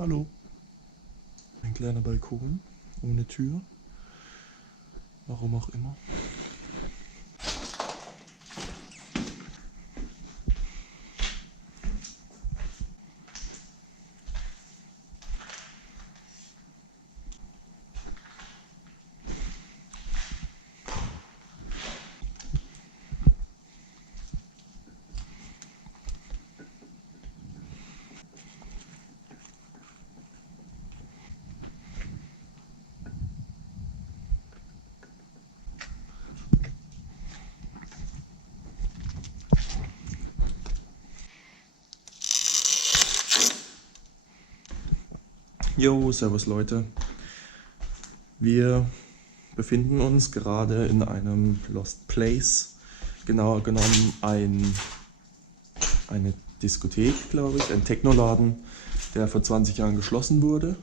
Hallo. Ein kleiner Balkon ohne Tür. Warum auch immer. Jo, servus Leute. Wir befinden uns gerade in einem Lost Place. Genauer genommen eine Diskothek, glaube ich, ein Technoladen, der vor 20 Jahren geschlossen wurde.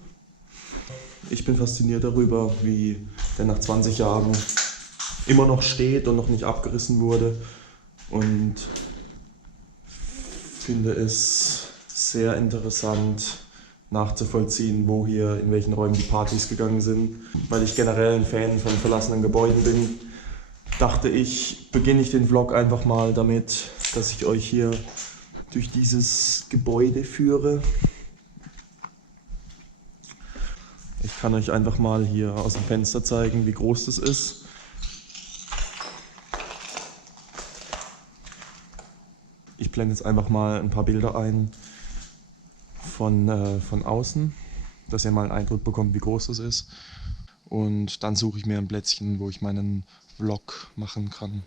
Ich bin fasziniert darüber, wie der nach 20 Jahren immer noch steht und noch nicht abgerissen wurde. Und finde es sehr interessant nachzuvollziehen, wo hier, in welchen Räumen die Partys gegangen sind. Weil ich generell ein Fan von verlassenen Gebäuden bin, dachte ich, beginne ich den Vlog einfach mal damit, dass ich euch hier durch dieses Gebäude führe. Ich kann euch einfach mal hier aus dem Fenster zeigen, wie groß das ist. Ich blende jetzt einfach mal ein paar Bilder ein von außen, dass ihr mal einen Eindruck bekommt, wie groß das ist. Und dann suche ich mir ein Plätzchen, wo ich meinen Vlog machen kann.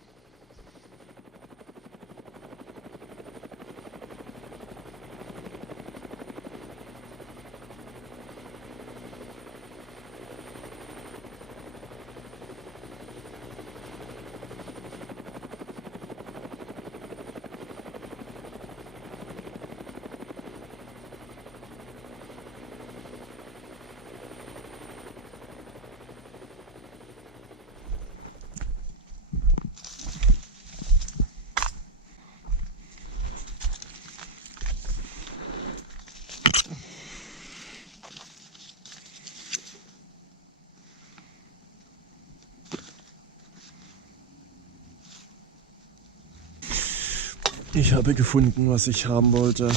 Ich habe gefunden, was ich haben wollte.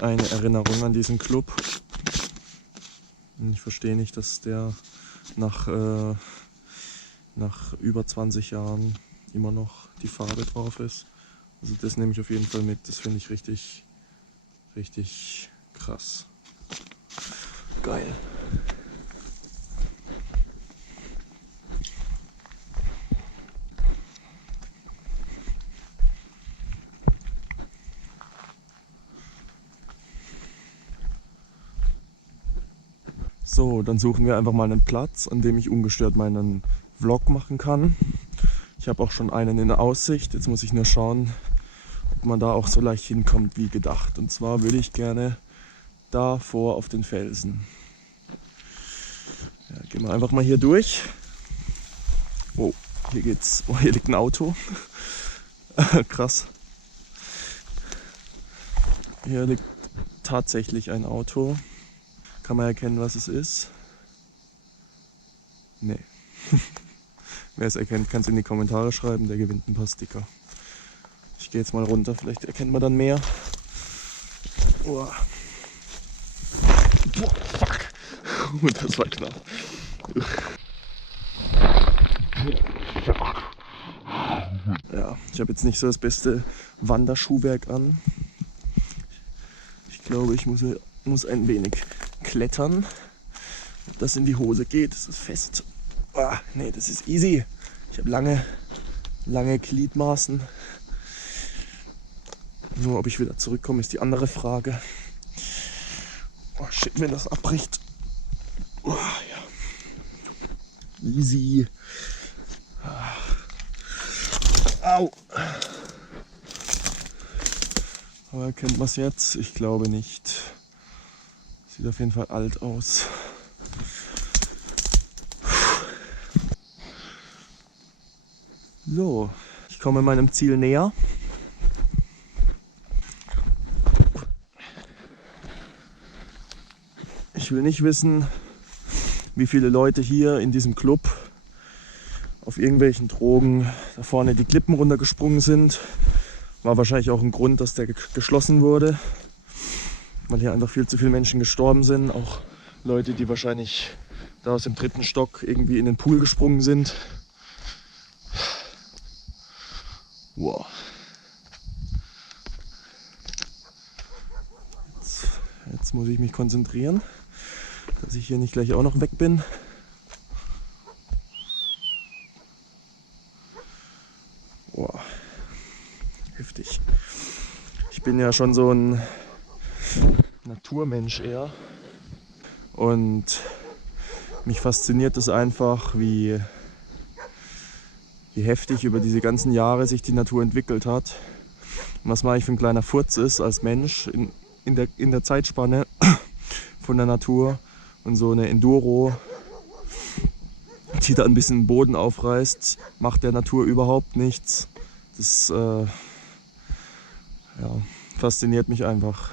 Eine Erinnerung an diesen Club. Und ich verstehe nicht, dass der nach über 20 Jahren immer noch die Farbe drauf ist. Also das nehme ich auf jeden Fall mit. Das finde ich richtig, richtig krass. Geil. So, dann suchen wir einfach mal einen Platz, an dem ich ungestört meinen Vlog machen kann. Ich habe auch schon einen in der Aussicht. Jetzt muss ich nur schauen, ob man da auch so leicht hinkommt wie gedacht. Und zwar würde ich gerne da vor auf den Felsen. Ja, gehen wir einfach mal hier durch. Oh, hier geht's. Oh, hier liegt ein Auto. Krass. Hier liegt tatsächlich ein Auto. Kann man erkennen, was es ist? Nee. Wer es erkennt, kann es in die Kommentare schreiben. Der gewinnt ein paar Sticker. Ich gehe jetzt mal runter, vielleicht erkennt man dann mehr. Oh. Boah, fuck. Das war knapp. Ja, ich habe jetzt nicht so das beste Wanderschuhwerk an. Ich glaube, ich muss ein wenig klettern. Ob das in die Hose geht, das ist fest. Ah, nee, das ist easy. Ich habe lange Gliedmaßen. Nur ob ich wieder zurückkomme, ist die andere Frage. Oh shit, wenn das abbricht. Oh, ja. Easy. Au. Aber erkennt man es jetzt? Ich glaube nicht. Sieht auf jeden Fall alt aus. So, ich komme meinem Ziel näher. Ich will nicht wissen, wie viele Leute hier in diesem Club auf irgendwelchen Drogen da vorne die Klippen runtergesprungen sind. War wahrscheinlich auch ein Grund, dass der geschlossen wurde, weil hier einfach viel zu viele Menschen gestorben sind. Auch Leute, die wahrscheinlich da aus dem 3. Stock irgendwie in den Pool gesprungen sind. Wow. Jetzt muss ich mich konzentrieren, dass ich hier nicht gleich auch noch weg bin. Wow. Heftig. Ich bin ja schon so ein Naturmensch eher. Und mich fasziniert es einfach, wie heftig über diese ganzen Jahre sich die Natur entwickelt hat. Und was man eigentlich für ein kleiner Furz ist als Mensch in der Zeitspanne von der Natur. Und so eine Enduro, die da ein bisschen den Boden aufreißt, macht der Natur überhaupt nichts. Das fasziniert mich einfach,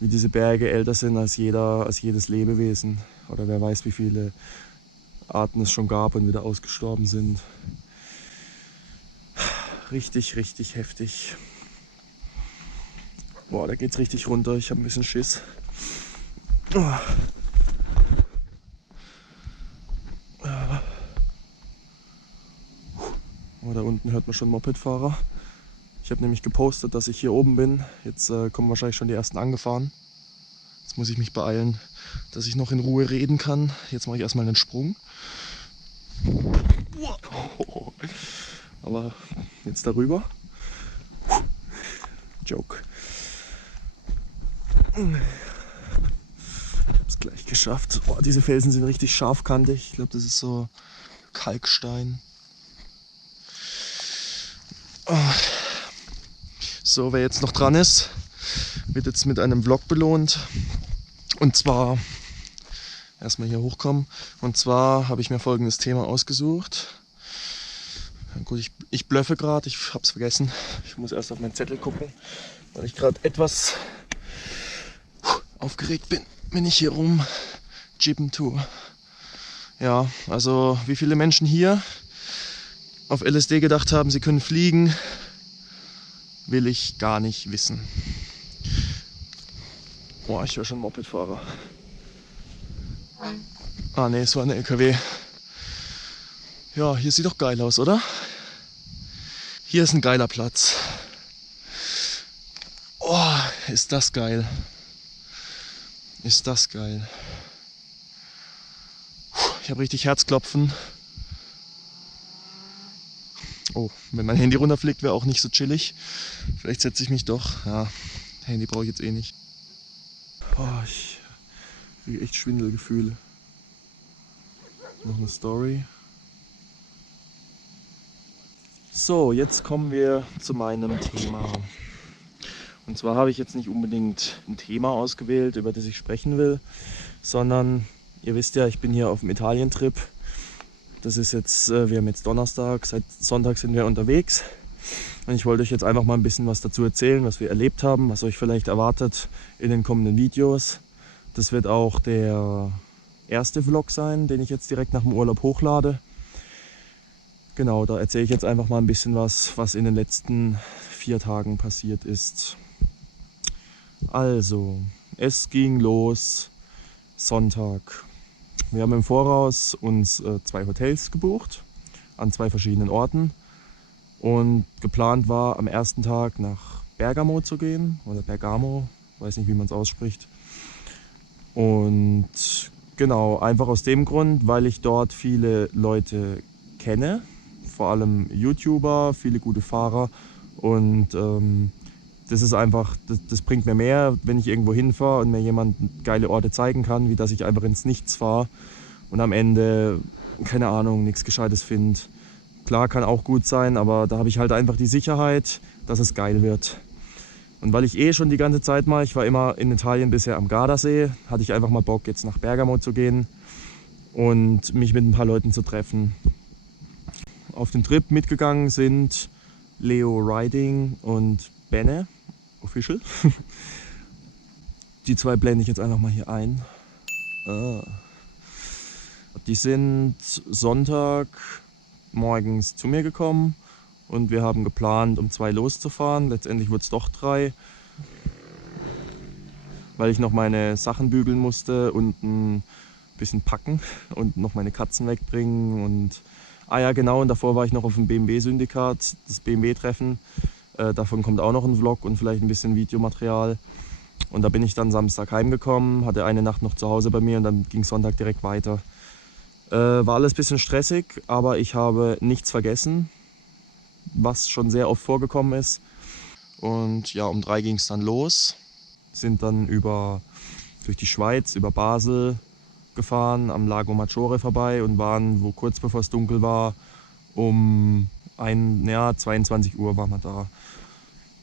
wie diese Berge älter sind als jedes Lebewesen. Oder wer weiß, wie viele Arten es schon gab und wieder ausgestorben sind. Richtig, richtig heftig. Boah, da geht's richtig runter. Ich habe ein bisschen Schiss. Oh. Oh, da unten hört man schon Mopedfahrer. Ich habe nämlich gepostet, dass ich hier oben bin. Jetzt kommen wahrscheinlich schon die ersten angefahren. Jetzt muss ich mich beeilen, dass ich noch in Ruhe reden kann. Jetzt mache ich erstmal einen Sprung. Oh. Aber jetzt darüber. Joke. Ich habe es gleich geschafft. Oh, diese Felsen sind richtig scharfkantig. Ich glaube, das ist so Kalkstein. Oh. So, wer jetzt noch dran ist, wird jetzt mit einem Vlog belohnt. Und zwar, erstmal hier hochkommen. Und zwar habe ich mir folgendes Thema ausgesucht. Gut, ich blöffe gerade, ich habe es vergessen. Ich muss erst auf meinen Zettel gucken, weil ich gerade etwas aufgeregt bin, wenn ich hier rum jibben tue. Ja, also wie viele Menschen hier auf LSD gedacht haben, sie können fliegen, will ich gar nicht wissen. Boah, ich höre schon Mopedfahrer. Ah ne, es war ein LKW. Ja, hier sieht doch geil aus, oder? Hier ist ein geiler Platz. Oh, ist das geil. Ist das geil. Ich habe richtig Herzklopfen. Oh, wenn mein Handy runterfliegt, wäre auch nicht so chillig. Vielleicht setze ich mich doch. Ja, Handy brauche ich jetzt eh nicht. Oh, ich kriege echt Schwindelgefühle. Noch eine Story. So, jetzt kommen wir zu meinem Thema. Und zwar habe ich jetzt nicht unbedingt ein Thema ausgewählt, über das ich sprechen will, sondern ihr wisst ja, ich bin hier auf dem Italien-Trip. Das ist jetzt, wir haben jetzt Donnerstag, seit Sonntag sind wir unterwegs. Und ich wollte euch jetzt einfach mal ein bisschen was dazu erzählen, was wir erlebt haben, was euch vielleicht erwartet in den kommenden Videos. Das wird auch der erste Vlog sein, den ich jetzt direkt nach dem Urlaub hochlade. Genau, da erzähle ich jetzt einfach mal ein bisschen was in den letzten 4 Tagen passiert ist. Also, es ging los Sonntag. Wir haben im Voraus uns 2 Hotels gebucht, an 2 verschiedenen Orten. Und geplant war, am ersten Tag nach Bergamo zu gehen, oder Bergamo, weiß nicht, wie man es ausspricht. Und genau, einfach aus dem Grund, weil ich dort viele Leute kenne, vor allem YouTuber, viele gute Fahrer. Und das ist einfach, das bringt mir mehr, wenn ich irgendwo hinfahre und mir jemand geile Orte zeigen kann, wie dass ich einfach ins Nichts fahre und am Ende, keine Ahnung, nichts Gescheites finde. Klar, kann auch gut sein, aber da habe ich halt einfach die Sicherheit, dass es geil wird. Und weil ich eh schon die ganze Zeit mal, ich war immer in Italien bisher am Gardasee, hatte ich einfach mal Bock, jetzt nach Bergamo zu gehen und mich mit ein paar Leuten zu treffen. Auf den Trip mitgegangen sind Leo Riding und Benne Official. Die 2 blende ich jetzt einfach mal hier ein. Die sind Sonntag morgens zu mir gekommen und wir haben geplant, um 2 loszufahren. Letztendlich wurde es doch 3, weil ich noch meine Sachen bügeln musste und ein bisschen packen und noch meine Katzen wegbringen. Und ja genau, und davor war ich noch auf dem BMW-Syndikat, das BMW-Treffen. Davon kommt auch noch ein Vlog und vielleicht ein bisschen Videomaterial. Und da bin ich dann Samstag heimgekommen, hatte eine Nacht noch zu Hause bei mir und dann ging Sonntag direkt weiter. War alles ein bisschen stressig, aber ich habe nichts vergessen, was schon sehr oft vorgekommen ist. Und ja, um 3 ging es dann los, sind dann durch die Schweiz, über Basel gefahren, am Lago Maggiore vorbei und waren, kurz bevor es dunkel war, um 22 Uhr waren wir da.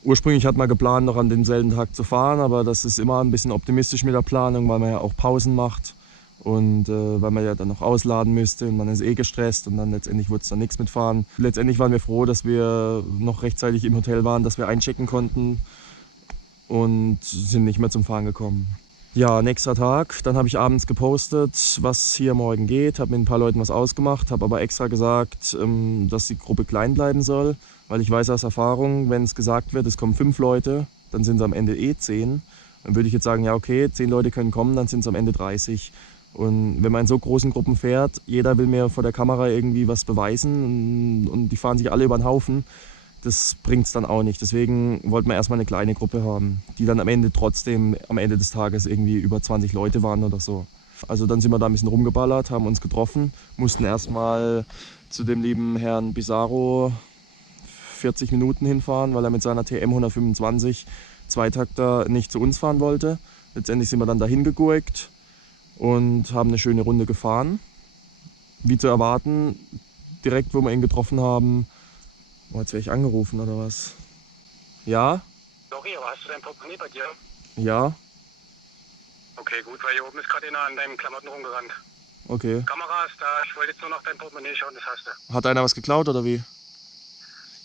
Ursprünglich hat man geplant, noch an demselben Tag zu fahren, aber das ist immer ein bisschen optimistisch mit der Planung, weil man ja auch Pausen macht und weil man ja dann noch ausladen müsste und man ist gestresst und dann letztendlich wurde es dann nichts mit Fahren. Letztendlich waren wir froh, dass wir noch rechtzeitig im Hotel waren, dass wir einchecken konnten und sind nicht mehr zum Fahren gekommen. Ja, nächster Tag, dann habe ich abends gepostet, was hier morgen geht, habe mit ein paar Leuten was ausgemacht, habe aber extra gesagt, dass die Gruppe klein bleiben soll, weil ich weiß aus Erfahrung, wenn es gesagt wird, es kommen 5 Leute, dann sind es am Ende 10. Dann würde ich jetzt sagen, ja okay, 10 Leute können kommen, dann sind es am Ende 30. Und wenn man in so großen Gruppen fährt, jeder will mir vor der Kamera irgendwie was beweisen und die fahren sich alle über den Haufen, das bringt es dann auch nicht. Deswegen wollten wir erstmal eine kleine Gruppe haben, die dann am Ende des Tages irgendwie über 20 Leute waren oder so. Also dann sind wir da ein bisschen rumgeballert, haben uns getroffen, mussten erstmal zu dem lieben Herrn Bizarro 40 Minuten hinfahren, weil er mit seiner TM 125 Zweitakter nicht zu uns fahren wollte. Letztendlich sind wir dann dahin gegurkt und haben eine schöne Runde gefahren. Wie zu erwarten, direkt wo wir ihn getroffen haben, jetzt werde ich angerufen oder was? Ja? Sorry, aber hast du dein Portemonnaie bei dir? Ja? Okay, gut, weil hier oben ist gerade einer an deinen Klamotten rumgerannt. Okay. Kamera ist da, ich wollte jetzt nur noch dein Portemonnaie schauen, das hast du. Hat einer was geklaut oder wie?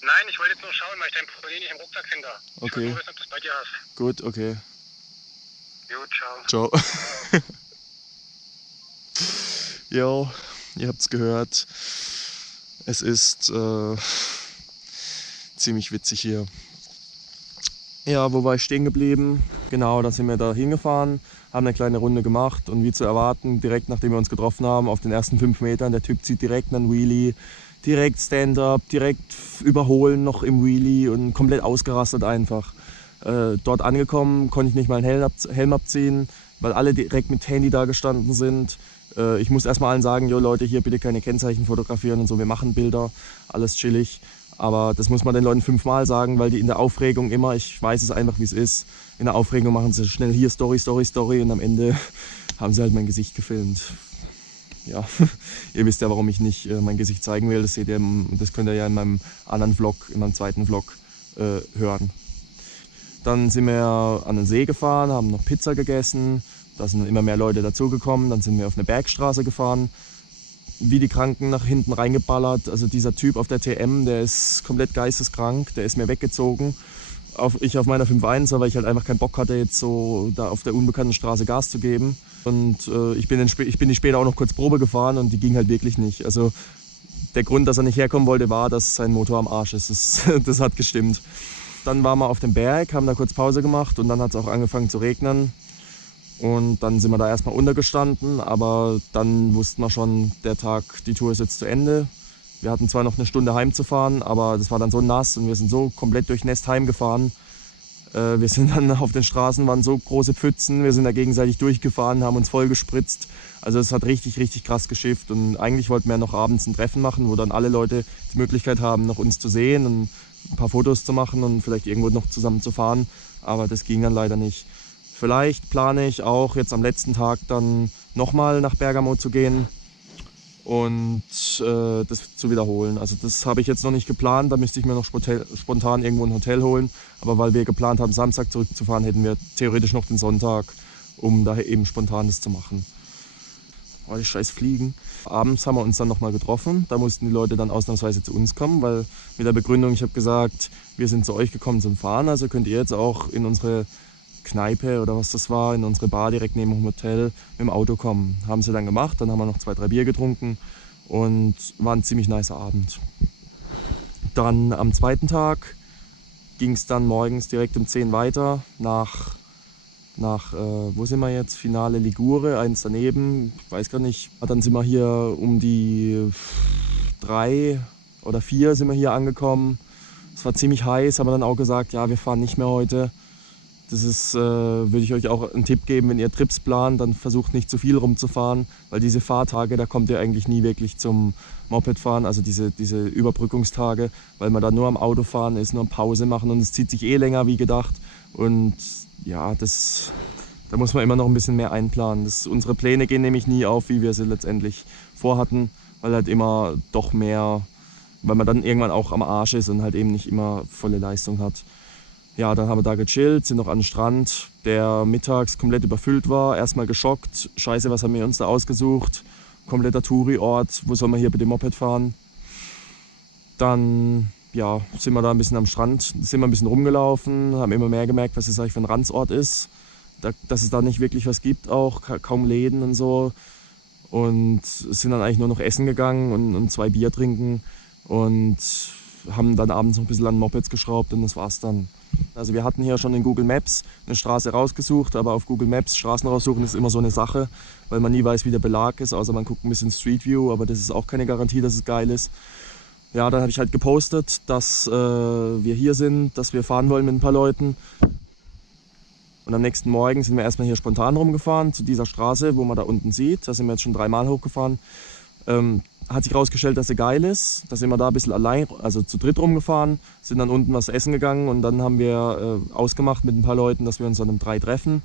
Nein, ich wollte jetzt nur schauen, weil ich dein Portemonnaie nicht im Rucksack finde. Ich Okay. wollte nur wissen, ob du es bei dir hast. Gut, okay. Gut, ciao. Ciao. Jo, ihr habt's gehört. Es ist ziemlich witzig hier. Ja, wo war ich stehen geblieben? Genau, da sind wir da hingefahren, haben eine kleine Runde gemacht und wie zu erwarten, direkt nachdem wir uns getroffen haben, auf den ersten 5 Metern, der Typ zieht direkt einen Wheelie, direkt Stand-up, direkt überholen noch im Wheelie und komplett ausgerastet einfach. Dort angekommen, konnte ich nicht mal einen Helm abziehen, weil alle direkt mit Handy da gestanden sind. Ich muss erstmal allen sagen, jo Leute, hier bitte keine Kennzeichen fotografieren und so, wir machen Bilder, alles chillig. Aber das muss man den Leuten 5-mal sagen, weil die in der Aufregung immer, ich weiß es einfach wie es ist, in der Aufregung machen sie schnell hier Story, Story, Story und am Ende haben sie halt mein Gesicht gefilmt. Ja, ihr wisst ja, warum ich nicht mein Gesicht zeigen will, das seht ihr, das könnt ihr ja in meinem anderen Vlog, in meinem zweiten Vlog hören. Dann sind wir an den See gefahren, haben noch Pizza gegessen, da sind immer mehr Leute dazugekommen, dann sind wir auf eine Bergstraße gefahren. Wie die Kranken nach hinten reingeballert. Also dieser Typ auf der TM, der ist komplett geisteskrank, der ist mir weggezogen. Ich auf meiner 5.1er, weil ich halt einfach keinen Bock hatte, jetzt so da auf der unbekannten Straße Gas zu geben. Und ich bin die später auch noch kurz Probe gefahren und die ging halt wirklich nicht. Also der Grund, dass er nicht herkommen wollte, war, dass sein Motor am Arsch ist. Das hat gestimmt. Dann waren wir auf dem Berg, haben da kurz Pause gemacht und dann hat es auch angefangen zu regnen. Und dann sind wir da erstmal untergestanden, aber dann wussten wir schon, der Tag, die Tour ist jetzt zu Ende. Wir hatten zwar noch eine Stunde heimzufahren, aber das war dann so nass und wir sind so komplett durchnässt heimgefahren. Wir sind dann auf den Straßen, waren so große Pfützen, wir sind da gegenseitig durchgefahren, haben uns voll gespritzt. Also es hat richtig, richtig krass geschifft und eigentlich wollten wir noch abends ein Treffen machen, wo dann alle Leute die Möglichkeit haben, noch uns zu sehen und ein paar Fotos zu machen und vielleicht irgendwo noch zusammen zu fahren, aber das ging dann leider nicht. Vielleicht plane ich auch jetzt am letzten Tag dann nochmal nach Bergamo zu gehen und das zu wiederholen. Also das habe ich jetzt noch nicht geplant, da müsste ich mir noch spontan irgendwo ein Hotel holen. Aber weil wir geplant haben, Samstag zurückzufahren, hätten wir theoretisch noch den Sonntag, um da eben spontan das zu machen. Oh, die scheiß Fliegen. Abends haben wir uns dann nochmal getroffen, da mussten die Leute dann ausnahmsweise zu uns kommen, weil mit der Begründung, ich habe gesagt, wir sind zu euch gekommen zum Fahren, also könnt ihr jetzt auch in unsere Kneipe oder was das war, in unsere Bar direkt neben dem Hotel mit dem Auto kommen. Haben sie dann gemacht, dann haben wir noch 2, 3 Bier getrunken und war ein ziemlich nicer Abend. Dann am zweiten Tag ging es dann morgens direkt um 10 weiter nach wo sind wir jetzt? Finale Ligure, eins daneben, ich weiß gar nicht. Dann sind wir hier um die 3 oder 4 sind wir hier angekommen. Es war ziemlich heiß, haben wir dann auch gesagt, ja, wir fahren nicht mehr heute. Das ist, würde ich euch auch einen Tipp geben, wenn ihr Trips plant, dann versucht nicht zu viel rumzufahren, weil diese Fahrtage, da kommt ihr eigentlich nie wirklich zum Mopedfahren, also diese Überbrückungstage, weil man da nur am Auto fahren ist, nur am Pause machen und es zieht sich eh länger wie gedacht. Und ja, da muss man immer noch ein bisschen mehr einplanen. Unsere Pläne gehen nämlich nie auf, wie wir sie letztendlich vorhatten, weil halt immer doch mehr, weil man dann irgendwann auch am Arsch ist und halt eben nicht immer volle Leistung hat. Ja, dann haben wir da gechillt, sind noch an den Strand, der mittags komplett überfüllt war. Erstmal geschockt, scheiße, was haben wir uns da ausgesucht? Kompletter Touri-Ort, wo soll man hier bitte Moped fahren? Dann ja, sind wir da ein bisschen am Strand, sind wir ein bisschen rumgelaufen, haben immer mehr gemerkt, was es eigentlich für ein Ranzort ist. Dass es da nicht wirklich was gibt, auch kaum Läden und so. Und sind dann eigentlich nur noch essen gegangen und 2 Bier trinken und haben dann abends noch ein bisschen an Mopeds geschraubt und das war's dann. Also wir hatten hier schon in Google Maps eine Straße rausgesucht, aber auf Google Maps Straßen raussuchen ist immer so eine Sache, weil man nie weiß, wie der Belag ist, außer man guckt ein bisschen Street View, aber das ist auch keine Garantie, dass es geil ist. Ja, dann habe ich halt gepostet, dass wir hier sind, dass wir fahren wollen mit ein paar Leuten. Und am nächsten Morgen sind wir erstmal hier spontan rumgefahren zu dieser Straße, wo man da unten sieht. Da sind wir jetzt schon 3 Mal hochgefahren. Hat sich herausgestellt, dass sie geil ist. Da sind wir da ein bisschen allein, also zu dritt rumgefahren, sind dann unten was essen gegangen und dann haben wir ausgemacht mit ein paar Leuten, dass wir uns dann um 3 treffen.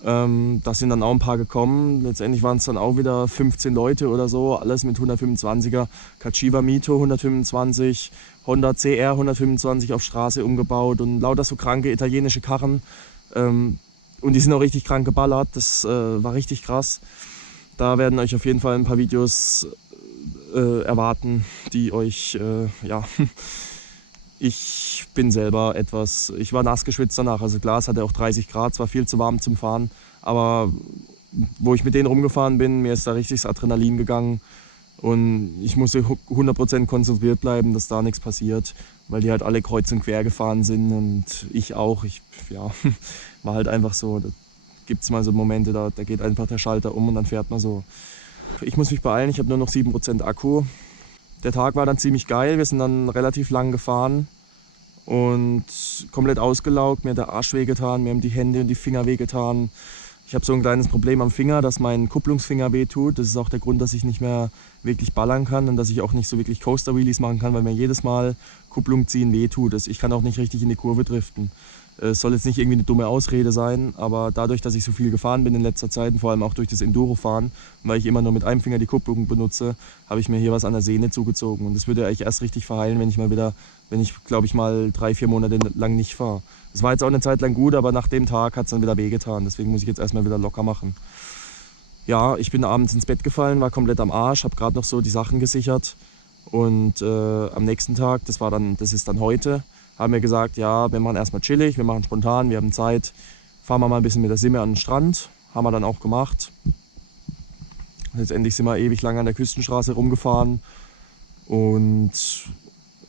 Da sind dann auch ein paar gekommen. Letztendlich waren es dann auch wieder 15 Leute oder so, alles mit 125er. Kachiwa Mito 125, Honda CR 125 auf Straße umgebaut und lauter so kranke italienische Karren. Und die sind auch richtig krank geballert, das war richtig krass. Da werden euch auf jeden Fall ein paar Videos erwarten, die euch, ja, ich bin selber ich war nass geschwitzt danach, also klar, es hatte auch 30 Grad, es war viel zu warm zum Fahren, aber wo ich mit denen rumgefahren bin, mir ist da richtig das Adrenalin gegangen und ich musste 100% konzentriert bleiben, dass da nichts passiert, weil die halt alle kreuz und quer gefahren sind und ich auch, ja, war halt einfach so, da gibt es mal so Momente, da geht einfach der Schalter um und dann fährt man so. Ich muss mich beeilen, ich habe nur noch 7% Akku. Der Tag war dann ziemlich geil, wir sind dann relativ lang gefahren und komplett ausgelaugt. Mir hat der Arsch wehgetan, mir haben die Hände und die Finger wehgetan. Ich habe so ein kleines Problem am Finger, dass mein Kupplungsfinger wehtut. Das ist auch der Grund, dass ich nicht mehr wirklich ballern kann und dass ich auch nicht so wirklich Coaster-Wheelies machen kann, weil mir jedes Mal Kupplung ziehen wehtut. Ich kann auch nicht richtig in die Kurve driften. Es soll jetzt nicht irgendwie eine dumme Ausrede sein, aber dadurch, dass ich so viel gefahren bin in letzter Zeit, und vor allem auch durch das Enduro-Fahren, weil ich immer nur mit einem Finger die Kupplung benutze, habe ich mir hier was an der Sehne zugezogen. Und das würde eigentlich erst richtig verheilen, wenn ich glaube ich mal 3, 4 Monate lang nicht fahre. Das war jetzt auch eine Zeit lang gut, aber nach dem Tag hat es dann wieder wehgetan. Deswegen muss ich jetzt erstmal wieder locker machen. Ja, ich bin abends ins Bett gefallen, war komplett am Arsch, habe gerade noch so die Sachen gesichert. Und am nächsten Tag, das ist dann heute, haben wir gesagt, ja, wir machen erstmal chillig, wir machen spontan, wir haben Zeit, fahren wir mal ein bisschen mit der Simme an den Strand. Haben wir dann auch gemacht. Letztendlich sind wir ewig lang an der Küstenstraße rumgefahren und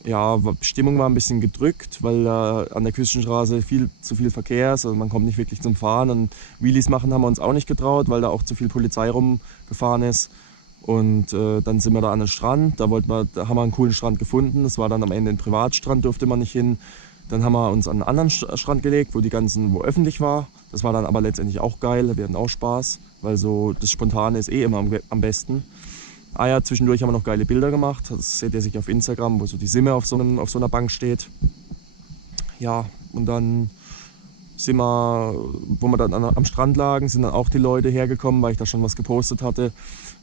ja, Stimmung war ein bisschen gedrückt, weil an der Küstenstraße viel zu viel Verkehr ist, also man kommt nicht wirklich zum Fahren und Wheelies machen haben wir uns auch nicht getraut, weil da auch zu viel Polizei rumgefahren ist. Und dann sind wir da an den Strand, da haben wir einen coolen Strand gefunden, das war dann am Ende ein Privatstrand, durfte man nicht hin. Dann haben wir uns an einen anderen Strand gelegt, wo öffentlich war. Das war dann aber letztendlich auch geil, wir hatten auch Spaß, weil so das Spontane ist eh immer am besten. Ah ja, zwischendurch haben wir noch geile Bilder gemacht, das seht ihr sich auf Instagram, wo so die Simme auf so einer Bank steht. Ja, und dann sind wir, wo wir dann am Strand lagen, sind dann auch die Leute hergekommen, weil ich da schon was gepostet hatte.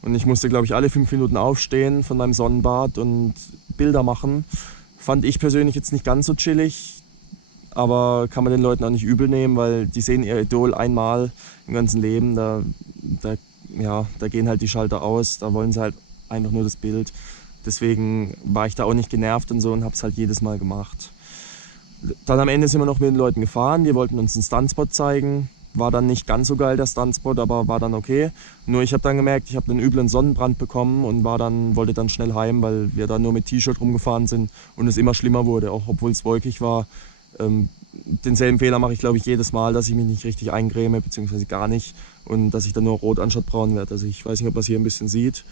Und ich musste, glaube ich, alle 5 Minuten aufstehen von meinem Sonnenbad und Bilder machen. Fand ich persönlich jetzt nicht ganz so chillig, aber kann man den Leuten auch nicht übel nehmen, weil die sehen ihr Idol einmal im ganzen Leben. Da gehen halt die Schalter aus, da wollen sie halt einfach nur das Bild. Deswegen war ich da auch nicht genervt und so und habe es halt jedes Mal gemacht. Dann am Ende sind wir noch mit den Leuten gefahren, die wollten uns einen Stuntspot zeigen. War dann nicht ganz so geil, der Stuntspot, aber war dann okay. Nur ich habe dann gemerkt, ich habe einen üblen Sonnenbrand bekommen und wollte dann schnell heim, weil wir da nur mit T-Shirt rumgefahren sind und es immer schlimmer wurde, auch obwohl es wolkig war. Denselben Fehler mache ich, glaube ich, jedes Mal, dass ich mich nicht richtig eincreme, beziehungsweise gar nicht. Und dass ich dann nur rot anstatt braun werde. Also ich weiß nicht, ob man es hier ein bisschen sieht.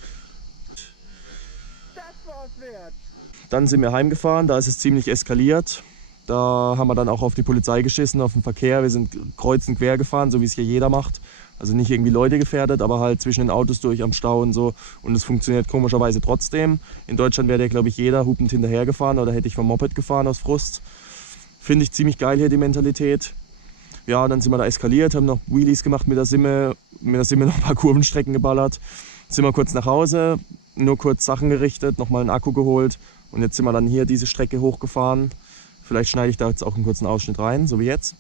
Das war's wert. Dann sind wir heimgefahren, da ist es ziemlich eskaliert. Da haben wir dann auch auf die Polizei geschissen, auf den Verkehr. Wir sind kreuz und quer gefahren, so wie es hier jeder macht. Also nicht irgendwie Leute gefährdet, aber halt zwischen den Autos durch am Stau und so. Und es funktioniert komischerweise trotzdem. In Deutschland wäre ja, glaube ich, jeder hupend hinterher gefahren oder hätte ich vom Moped gefahren aus Frust. Finde ich ziemlich geil hier die Mentalität. Ja, dann sind wir da eskaliert, haben noch Wheelies gemacht mit der Simme noch ein paar Kurvenstrecken geballert. Sind wir kurz nach Hause, nur kurz Sachen gerichtet, nochmal einen Akku geholt und jetzt sind wir dann hier diese Strecke hochgefahren. Vielleicht schneide ich da jetzt auch einen kurzen Ausschnitt rein, so wie jetzt.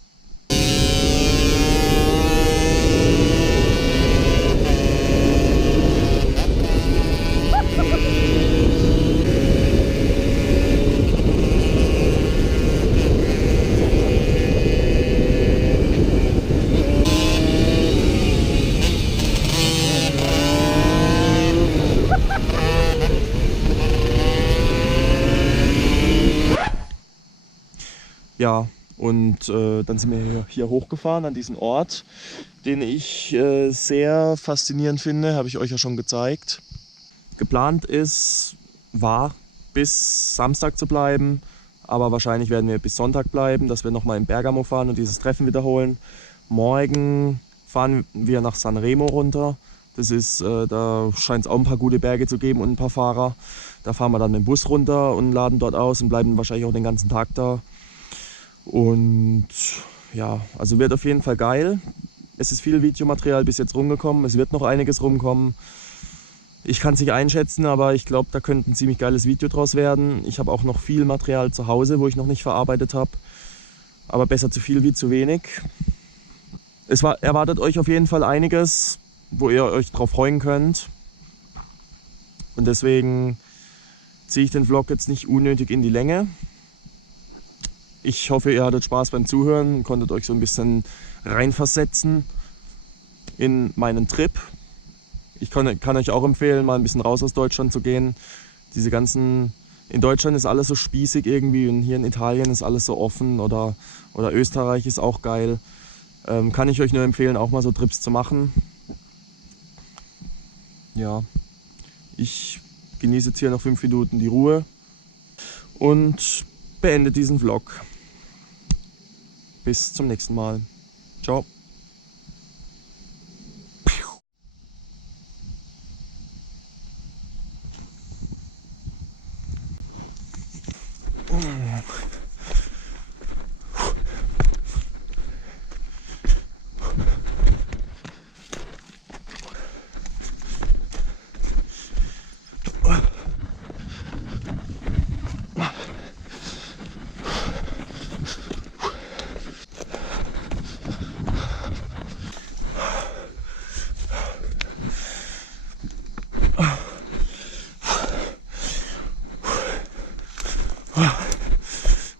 Ja, und dann sind wir hier hochgefahren an diesen Ort, den ich sehr faszinierend finde, habe ich euch ja schon gezeigt. Geplant war bis Samstag zu bleiben, aber wahrscheinlich werden wir bis Sonntag bleiben, dass wir nochmal in Bergamo fahren und dieses Treffen wiederholen. Morgen fahren wir nach Sanremo runter. Das ist, da scheint es auch ein paar gute Berge zu geben und ein paar Fahrer. Da fahren wir dann mit dem Bus runter und laden dort aus und bleiben wahrscheinlich auch den ganzen Tag da. Und ja, also wird auf jeden Fall geil. Es ist viel Videomaterial bis jetzt rumgekommen, es wird noch einiges rumkommen. Ich kann es nicht einschätzen, aber ich glaube, da könnte ein ziemlich geiles Video draus werden. Ich habe auch noch viel Material zu Hause, wo ich noch nicht verarbeitet habe. Aber besser zu viel wie zu wenig. Erwartet euch auf jeden Fall einiges, wo ihr euch drauf freuen könnt. Und deswegen ziehe ich den Vlog jetzt nicht unnötig in die Länge. Ich hoffe, ihr hattet Spaß beim Zuhören, konntet euch so ein bisschen reinversetzen in meinen Trip. Ich kann euch auch empfehlen, mal ein bisschen raus aus Deutschland zu gehen. In Deutschland ist alles so spießig irgendwie und hier in Italien ist alles so offen oder Österreich ist auch geil. Kann ich euch nur empfehlen, auch mal so Trips zu machen. Ja, ich genieße jetzt hier noch 5 Minuten die Ruhe und beende diesen Vlog. Bis zum nächsten Mal. Ciao.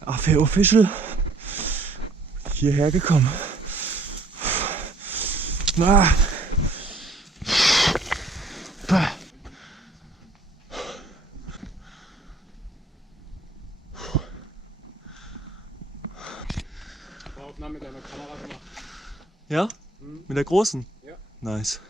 Affe Official hierher gekommen. Ah. Aufnahme mit deiner Kamera gemacht. Ja? Mit der großen? Ja. Nice.